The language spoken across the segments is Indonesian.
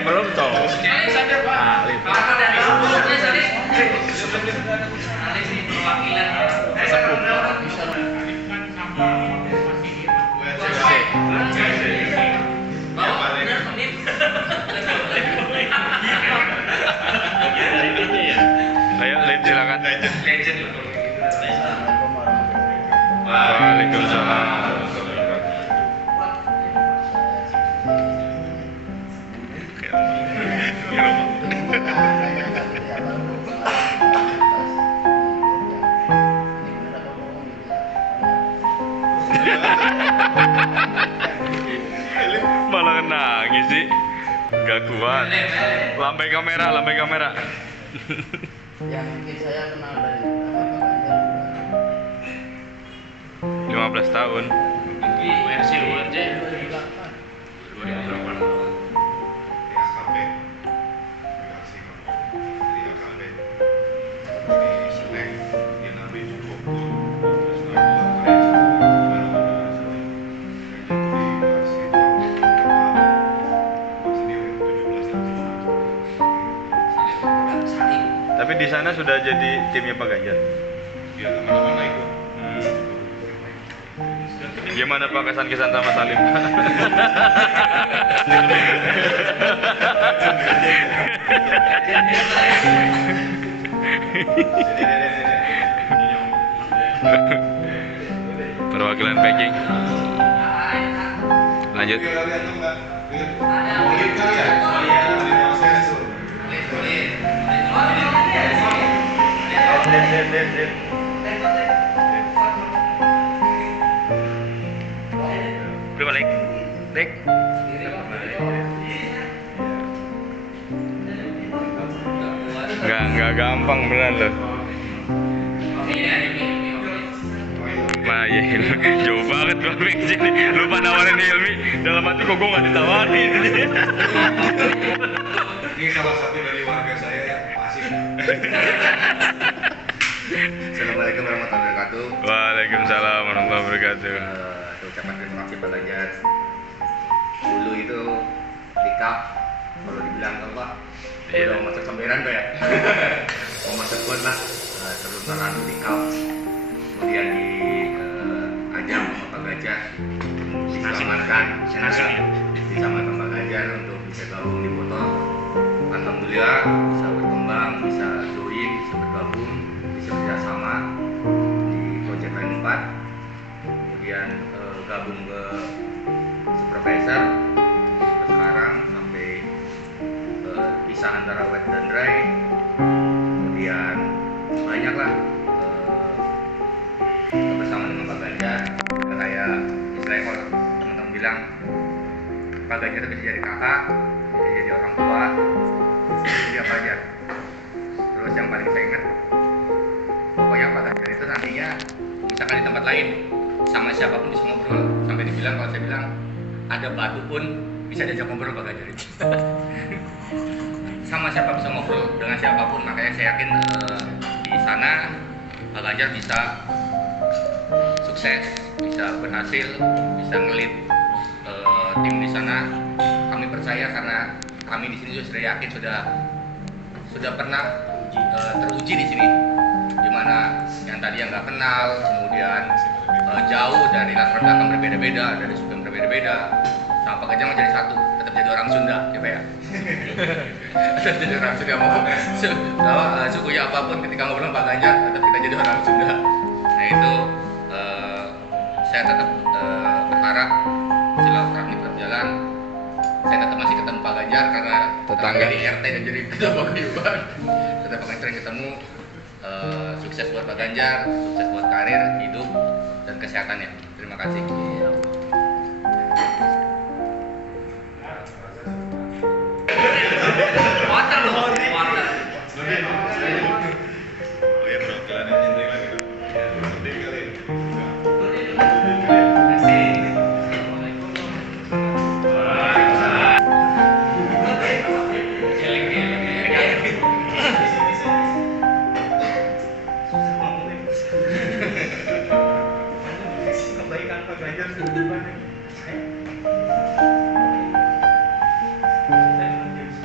Belum toh. Ayo, Lin, silakan. Waalaikumsalam. Malah nangis sih, nggak kuat. Lambai kamera. Yang mungkin saya kenal dari 15 tahun. Versi UNJ 2008. 2008. Tapi di sana sudah jadi timnya Pak Ganjar. Ya, kemana-mana ikut. Gimana Pak kesan-kesan sama Salim? Perwakilan Peking. Lanjut. Berbalik. Dek. Nggak gampang beneran loh. Nah, ya, jauh banget gua ke sini. Lupa nawarin Hilmi. Dalam hati kok gua nggak ditawarin. Ini salah satu dari warga saya yang pasif. Assalamualaikum warahmatullahi wabarakatuh. Waalaikumsalam warahmatullahi wabarakatuh. Saya ucapkan terima kasih Pak Ganjar. Dulu itu di Kap, kalau dibilang apa? Iya. Udah mau masuk semberan tuh ya. Mau masuk got lah. Terus lalu di Kap, kemudian di Ajam Pak Ganjar diselamatkan, diselamatkan Pak Ganjar untuk bisa gabung di motor. Alhamdulillah bisa berkembang, bisa join, bisa bergabung, bisa bekerjasama di Project Line 4. Kemudian gabung ke supervisor sekarang sampai pisah antara wet dan dry. Kemudian banyaklah kebersamaan dengan Pak Ganjar. Kayak istilahnya kalau teman-teman bilang Pak Ganjar itu bisa jadi kakak, bisa jadi orang tua, dia Pak Ganjar. Terus yang paling saya ingat, pokoknya Pak Ganjar itu nantinya misalkan di tempat lain sama siapapun bisa ngobrol, sampai dibilang kalau saya bilang ada batu pun bisa diajak ngobrol Pak Ganjar itu. Sama siapa bisa ngobrol dengan siapapun, makanya saya yakin di sana Pak Ganjar bisa sukses, bisa berhasil, bisa ngelit tim di sana. Kami percaya karena kami di sini sudah yakin sudah pernah teruji di sini, dimana yang tadi yang nggak kenal, kemudian jauh dari latar belakang berbeda-beda, dari suku yang berbeda-beda, sama Pak Ganjar mau jadi satu, tetap jadi orang Sunda, ya Pak ya. Tetap jadi orang Sunda, mau sukunya apapun, ketika ngobrol Pak Ganjar, tetap kita jadi orang Sunda. Nah itu saya tetap berharap silaturahmi tetap jalan. Saya tetap masih ketemu Pak Ganjar karena Tetangga. jadi RT dan jadi ketua paguyuban. Tetap akan sering ketemu. Sukses buat Pak Ganjar, sukses buat karir, hidup, dan kesehatannya. Terima kasih. Kebaikan Pak Ganjar Waalaikumsalam warahmatullahi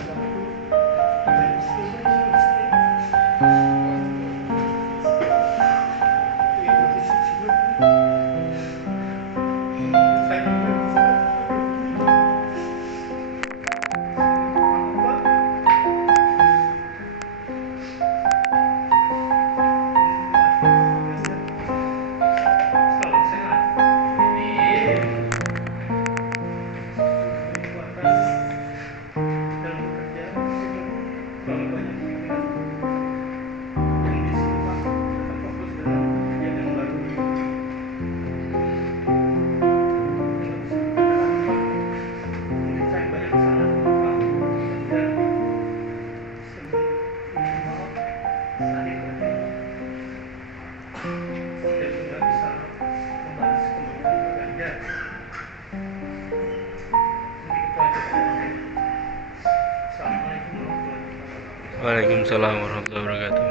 wabarakatuh. Waalaikumsalam warahmatullahi wabarakatuh.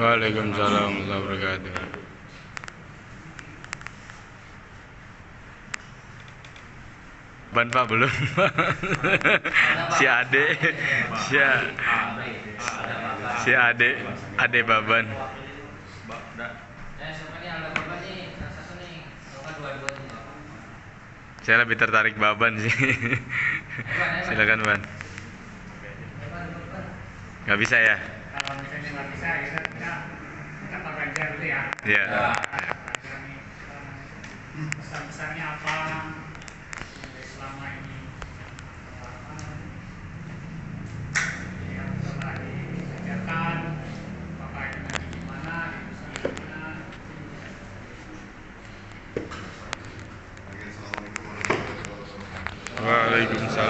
Waalaikumsalam warahmatullahi wabarakatuh. Ban Pak belum. Si Ade, si Ade Baban. Saya lebih tertarik Baban sih. Silakan Ban. Gak bisa ya? Kalau misalnya nggak bisa, kita Pak Ganjar dulu ya. Iya. Pesan-pesannya apa selama ini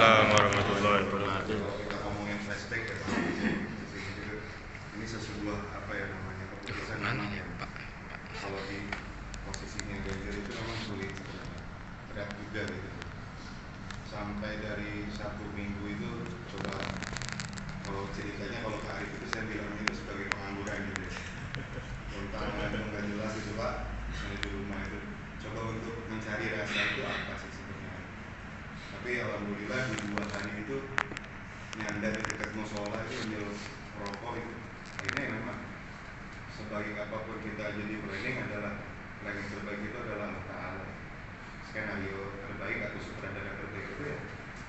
Waalaikumsalam warahmatullahi wabarakatuh. Kalau kita ngomongin flashback ya Pak, ini sebuah apa ya namanya keputusan Mana memang ya, yang Pak? kalau di posisinya Ganjar itu memang sulit sebenarnya, berat juga gitu. Sampai dari 1 minggu itu coba, kalau ceritanya kalau Kak Arif itu saya bilang itu sebagai pengangguran gitu ya. Tentang nggak jelas itu Pak, misalnya di rumah itu coba untuk mencari rasa itu apa sih sebenarnya. Tapi alhamdulillah di 2 hari itu nyandar di dekat musola itu ambil rokok itu. Akhirnya ya memang sebaik apapun kita jadi planning adalah planning terbaik itu adalah Allah Ta'ala. Skenario terbaik atau sutradara terbaik itu ya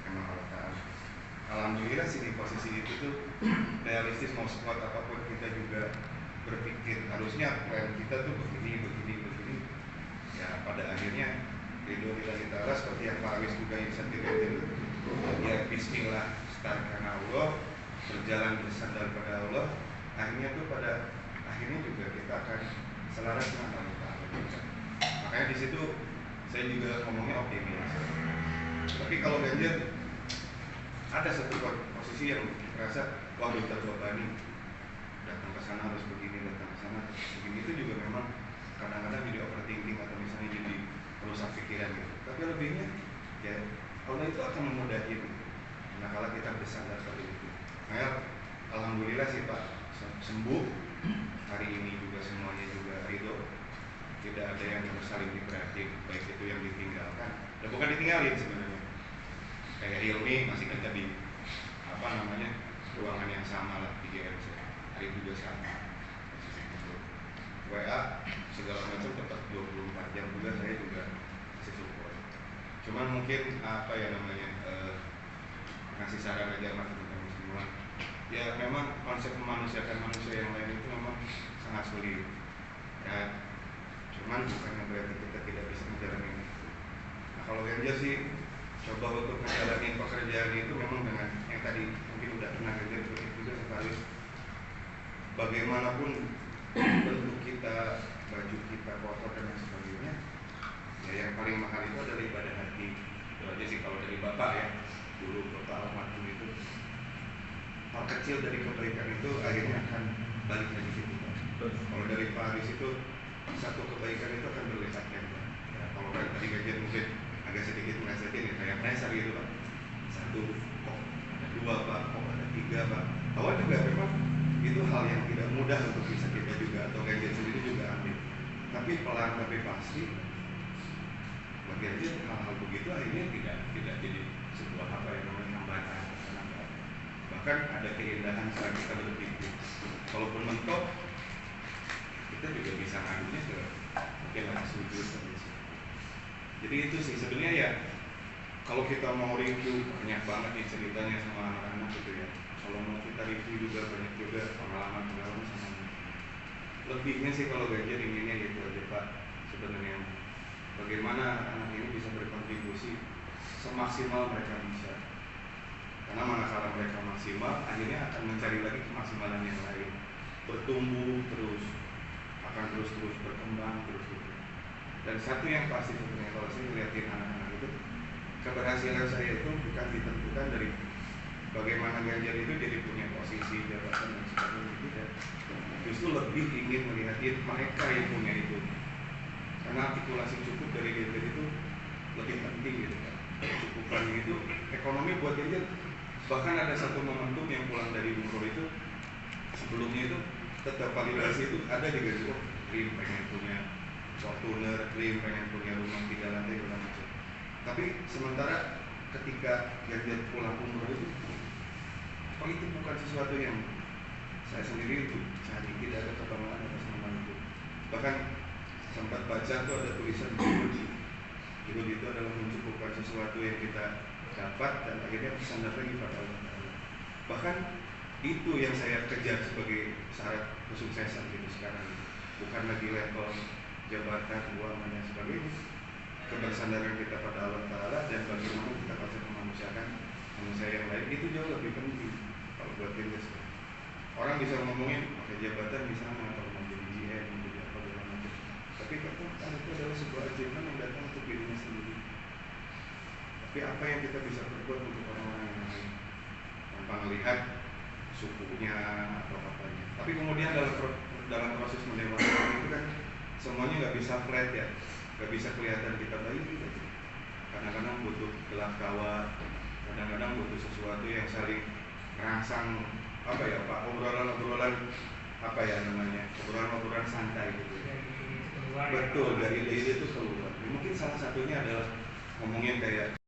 memang Allah Ta'ala. Alhamdulillah sih di posisi itu tuh realistis, mau sekuat apapun kita juga berpikir harusnya plan kita tuh begini. Ya pada akhirnya ridho kita taala seperti yang Pak Awis juga inisiatif itu. Ya Bismillah, start karena Allah, berjalan bersandar pada Allah. Akhirnya tuh pada akhirnya juga kita akan selaras dengan Allah Ta'ala juga. Makanya di situ saya juga ngomongnya optimis. Tapi kalau Ganjar ada satu posisi yang merasa wah terbebani, datang ke sana harus begini, datang ke sana harus begini, itu juga memang kadang-kadang jadi overthinking atau misalnya jadi merusak pikiran gitu. Tapi lebihnya ya Allah itu akan memudahin manakala kita bersandar pada itu. Nah, alhamdulillah sih Pak sembuh hari ini juga, semuanya juga ridho, tidak ada yang saling diprihatin, baik itu yang ditinggalkan dan bukan ditinggalin sebenarnya. Kayak Hilmi masih kerja di apa namanya ruangan yang sama lah di GMC, hari juga sama WA segala macam tetap 24 jam juga, saya juga masih support. Cuman mungkin apa ya namanya ngasih saran aja sama teman-teman semua. Ya memang konsep memanusiakan manusia yang lain itu memang sangat sulit. Ya, cuman bukan berarti kita tidak bisa menjalani itu. Nah kalau Ganjar sih coba untuk menjalani pekerjaan itu memang dengan yang tadi mungkin udah pernah Ganjar ikut juga sekali. Bagaimanapun bentuk kita, baju kita kotor dan lain sebagainya, ya yang paling mahal itu adalah ibadah hati. Itu aja sih kalau dari Bapak ya, dulu Bapak almarhum itu hal kecil dari kebaikan itu akhirnya akan balik lagi ke kita. Kalau dari Pak Aris itu satu kebaikan itu akan berlipat ganda. Ya, kalau kan tadi Ganjar mungkin agak sedikit melesetin ya, kayak pressure gitu Pak. 1 kok ada 2 Pak, kok ada 3 Pak. Awal juga memang itu hal yang tidak mudah untuk bisa kita juga atau Ganjar sendiri juga ambil. Tapi pelan tapi pasti bagi Ganjar hal-hal begitu akhirnya tidak jadi sebuah apa yang namanya hambatan. Bahkan ada keindahan saat kita berpikir. Kalaupun mentok, kita juga bisa ngadunya ke mungkin ada sujud. Jadi itu sih sebenarnya ya. Kalau kita mau review banyak banget nih ceritanya sama anak-anak gitu ya. Kalau mau kita review juga banyak juga pengalaman sama. Lebihnya sih kalau Ganjar inginnya gitu aja Pak. Sebenarnya bagaimana anak-anak ini bisa berkontribusi semaksimal mereka bisa. Karena manakala mereka maksimal, akhirnya akan mencari lagi kemaksimalan yang lain, bertumbuh terus, akan terus berkembang terus. Dan satu yang pasti sebenarnya kalau saya ngeliatin anak-anak itu, keberhasilan saya itu bukan ditentukan dari bagaimana Ganjar itu jadi punya posisi jabatan dan sebagainya, tidak. Justru lebih ingin melihatin mereka yang punya itu, karena artikulasi cukup dari Ganjar itu lebih penting gitu kan. Kecukupan itu ekonomi buat Ganjar. Bahkan ada satu momentum yang pulang dari umroh itu, sebelumnya itu tetap validasi itu ada di Ganjar. Rim pengen punya Fortuner, Rim pengen punya rumah 3 lantai segala macam. Tapi sementara ketika Ganjar pulang umroh itu, oh itu bukan sesuatu yang saya sendiri itu cari, tidak ada kebanggaan atas nama itu. Bahkan sempat baca tuh ada tulisan Juhud itu adalah mencukupkan sesuatu yang kita dapat dan akhirnya bersandar lagi pada Allah Ta'ala. Bahkan itu yang saya kejar sebagai syarat kesuksesan gitu sekarang. Bukan lagi level jabatan, uang dan sebagainya. Kebersandaran kita pada Allah Ta'ala dan bagaimana kita konsep memanusiakan manusia yang lain itu jauh lebih penting kalau buat kita. Orang bisa ngomongin pakai jabatan misalnya atau menjadi GM, menjadi apa segala macam. Tapi kekuatan itu adalah sebuah achievement yang datang untuk dirinya sendiri. tapi apa yang kita bisa berbuat untuk orang-orang yang lain tanpa melihat sukunya atau apanya. Tapi kemudian dalam proses mendewaskan itu kan semuanya nggak bisa flat ya, nggak bisa kelihatan kita baik gitu. Kadang-kadang butuh gelak kawat, kadang-kadang butuh sesuatu yang saling merangsang apa ya Pak, obrolan-obrolan apa ya namanya, obrolan-obrolan santai gitu. Dari keluar ya. Betul, dari ide itu keluar. Mungkin salah satunya adalah ngomongin kayak